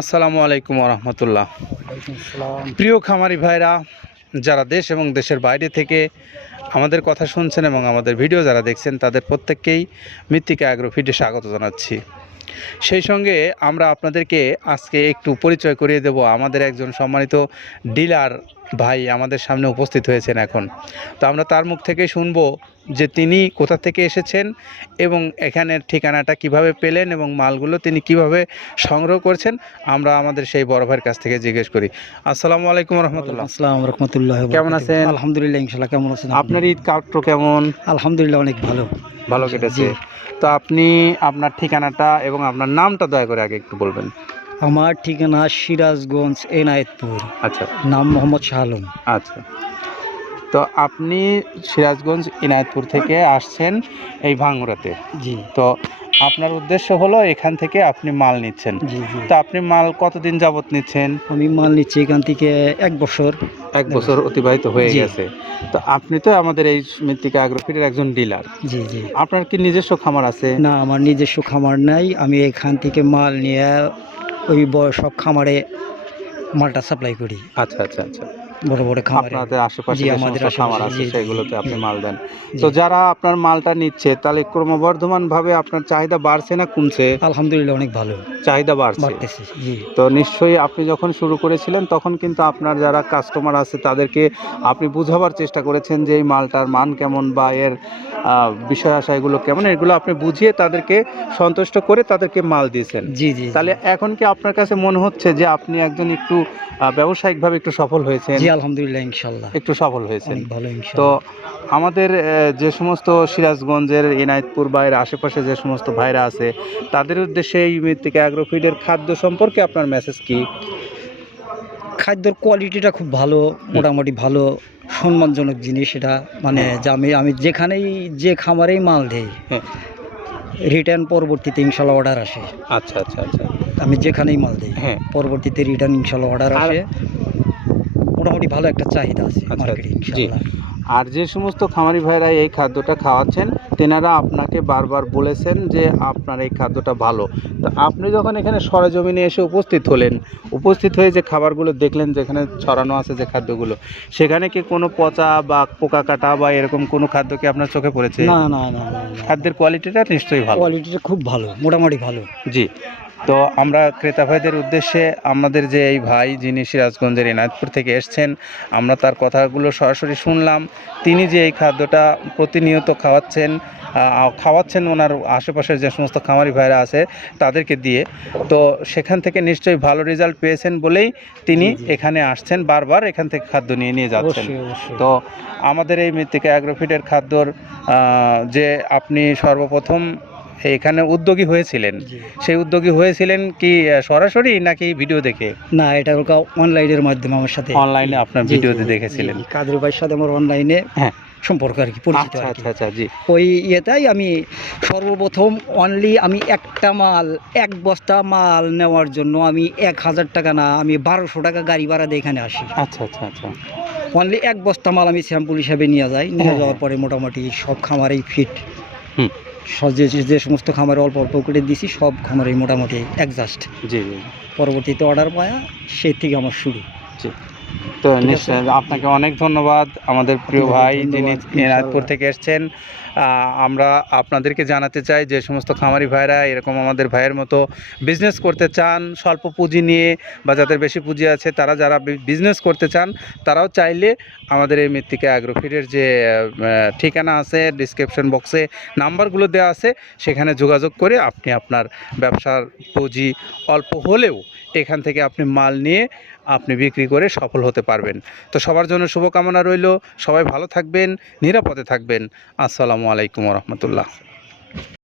আসসালামু আলাইকুম রহমতুল্লাহ প্রিয় খামারি ভাইরা যারা দেশ এবং দেশের বাইরে থেকে আমাদের কথা শুনছেন এবং আমাদের ভিডিও যারা দেখছেন তাদের প্রত্যেককেই মৃত্তিকা অ্যাগ্রোফিডে স্বাগত জানাচ্ছি। সেই সঙ্গে আমরা আপনাদেরকে আজকে একটু পরিচয় করিয়ে দেব আমাদের একজন সম্মানিত ডিলার ভাই আমাদের সামনে উপস্থিত হয়েছেন এখন। তো আমরা তার মুখ থেকে শুনব যে তিনি কোথা থেকে এসেছেন এবং এখানের ঠিকানাটা কীভাবে পেলেন এবং মালগুলো তিনি কীভাবে সংগ্রহ করছেন আমরা আমাদের সেই বড় ভাইয়ের কাছ থেকে জিজ্ঞেস করি। আসসালামু আলাইকুম রহমতুল্লাহ। আসসালাম রহমতুল্লাহ কেমন আছেন? আলহামদুলিল্লাহ ইনশাল্লাহ কেমন আছেন আপনার ঈদ কাট্র কেমন? আলহামদুলিল্লাহ অনেক ভালো। ভালো কেটেছে। তো আপনি আপনার ঠিকানাটা এবং আপনার নামটা দয়া করে আগে একটু বলবেন। আমার ঠিকানা সিরাজগঞ্জ এনায়েতপুর। আচ্ছা। নাম মোহাম্মদ শাহ আলম। আচ্ছা। তো আপনি সিরাজগঞ্জ ইনায়তপুর থেকে আসছেন এই ভাঙ্গুরাতে। জি। তো আপনার উদ্দেশ্য হলো এখান থেকে আপনি মাল নিচ্ছেন। জি জি। তো আপনি মাল কতদিন যাবত নিচ্ছেন? আমি মাল নিচ্ছি এখান থেকে এক বছর। এক বছর অতিবাহিত হয়ে গেছে। তো আপনি তো আমাদের এই মৃত্তিকা আগ্রফিটের একজন ডিলার। জি জি। আপনার কি নিজস্ব খামার আছে? না আমার নিজস্ব খামার নাই। আমি এখান থেকে মাল নিয়ে ওই সব খামারে মালটা সাপ্লাই করি। আচ্ছা আচ্ছা আচ্ছা। বড় বড় খামারে আপনাদের আশেপাশে আমাদের খামার আছে জি, জি, সেগুলোতে আপনি মাল দেন। তো যারা আপনার মালটা নিচ্ছে তাহলে ক্রমবর্ধমান ভাবে আপনার চাহিদা বাড়ছে না কমছে? আলহামদুলিল্লাহ অনেক ভালো। চাহিদা বাড়ছে। তো নিশ্চয়ই আপনি যখন শুরু করেছিলেন তখন কিন্তু আপনার যারা কাস্টমার আছে তাদেরকে আপনি বুঝাবার চেষ্টা করেছেন যে এই মালটার মান কেমন বা এর বিষয় আশা আশাগুলো কেমন এগুলো আপনি বুঝিয়ে তাদেরকে সন্তুষ্ট করে তাদেরকে মাল দিয়েছেন। জি জি তাহলে এখন কি আপনার কাছে মনে হচ্ছে যে আপনি একজন একটু আহ, ব্যবসায়িকভাবে একটু সফল হয়েছেন? আলহামদুলিল্লাহ ইনশাল্লাহ একটু সফল অনেক ভালো তো আমাদের যে সমস্ত সিরাজগঞ্জের এনায়েতপুর বা এর আশেপাশে যে সমস্ত ভাইরা আছে তাদের উদ্দেশ্যে এই মৃত্তিকা অ্যাগ্রোফিডের খাদ্য সম্পর্কে আপনার মেসেজ কি? খাদ্যর কোয়ালিটিটা খুব ভালো মোটামুটি ভালো সম্মানজনক জিনিস এটা। মানে যে আমি আমি যেখানেই যে খামারেই মাল দেই হ্যাঁ। রিটার্ন পরবর্তীতে ইনশাল্লাহ অর্ডার আসে। আচ্ছা আচ্ছা আচ্ছা। আমি যেখানেই মাল দিই হ্যাঁ। পরবর্তীতে রিটার্ন ইনশাল্লাহ অর্ডার আসে। মোটামুটি ভালো একটা চাহিদা আছে আচ্ছা, মার্কেটে। আর যে সমস্ত খামারি ভাইরা এই খাদ্যটা খাওয়াচ্ছেন তেনারা আপনাকে বারবার বলেছেন যে আপনার এই খাদ্যটা ভালো। তো আপনি যখন এখানে সরেজমিনে এসে উপস্থিত হলেন উপস্থিত হয়ে যে খাবারগুলো দেখলেন যেখানে ছড়ানো আছে যে খাদ্যগুলো সেখানে কি কোনো পচা বা পোকা কাটা বা এরকম কোনো খাদ্য কি আপনার চোখে পড়েছে? না না না খাদ্যের কোয়ালিটিটা নিশ্চয়ই ভালো। কোয়ালিটিটা খুব ভালো মোটামুটি ভালো। জি। তো আমরা ক্রেতা ভাইদের উদ্দেশ্যে আমাদের যে এই ভাই যিনি সিরাজগঞ্জের এনায়তপুর থেকে এসছেন আমরা তার কথাগুলো সরাসরি শুনলাম। তিনি যে এই খাদ্যটা প্রতিনিয়ত খাওয়াচ্ছেন খাওয়াচ্ছেন ওনার আশেপাশের যে সমস্ত খামারি ভাইরা আছে তাদেরকে দিয়ে তো সেখান থেকে নিশ্চয়ই ভালো রেজাল্ট পেয়েছেন বলেই তিনি। এখানে আসছেন বারবার এখান থেকে খাদ্য নিয়ে নিয়ে যাচ্ছেন। তো আমাদের এই মৃত্তিকা অ্যাগ্রোফিটের খাদ্যর যে আপনি সর্বপ্রথম এখানে উদ্যোগী হয়েছিলেন। সেই উদ্যোগী হয়েছিলেন কি সরাসরি নাকি ভিডিও দেখে? না এটা অনলাইনের মাধ্যমে আমার সাথে। অনলাইনে আপনার ভিডিওতে দেখেছিলেন। কাদের ভাইয়ের সাথে আমার অনলাইনে হ্যাঁ। সম্পর্ক আর কি পরিচিত আচ্ছা আচ্ছা আচ্ছা জি। ওই ইয়েটাই আমি সর্বপ্রথম অনলি আমি একটা মাল এক বস্তা মাল নেওয়ার জন্য আমি এক হাজার টাকা না আমি বারোশো টাকা গাড়ি ভাড়া দিয়ে এখানে আসি। আচ্ছা আচ্ছা আচ্ছা। অনলি এক বস্তা মাল আমি স্যাম্পল হিসাবে নিয়ে যাই নিয়ে হ্যাঁ, যাওয়ার পরে মোটামুটি সব খামারেই ফিট হুম। যে যে সমস্ত খামারে অল্প অল্প করে দিছি সব খামারে মোটামুটি অ্যাডজাস্ট জি জি। পরবর্তীতে অর্ডার পাওয়া সেই থেকে আমার শুরু। তো নিশ্চয় আপনাকে অনেক ধন্যবাদ আমাদের প্রিয় ভাই যিনি ইনশাআল্লাহ। থেকে এসছেন আমরা আপনাদেরকে জানাতে চাই যে সমস্ত খামারি ভাইরা এরকম আমাদের ভাইয়ের মতো বিজনেস করতে চান স্বল্প পুঁজি নিয়ে বা যাদের বেশি পুঁজি আছে তারা যারা বিজনেস করতে চান তারাও চাইলে আমাদের এই মৃত্তিকা অ্যাগ্রোফিটের যে ঠিকানা আছে ডিসক্রিপশন বক্সে নাম্বারগুলো দেওয়া আছে সেখানে যোগাযোগ করে আপনি আপনার ব্যবসার পুঁজি অল্প হলেও এখান থেকে আপনি মাল নিয়ে আপনি বিক্রি করে সফল হতে পারবেন। তো সবার জন্য শুভকামনা রইল। সবাই ভালো থাকবেন, নিরাপদে থাকবেন। আসসালামু আলাইকুম রহমতুল্লাহ।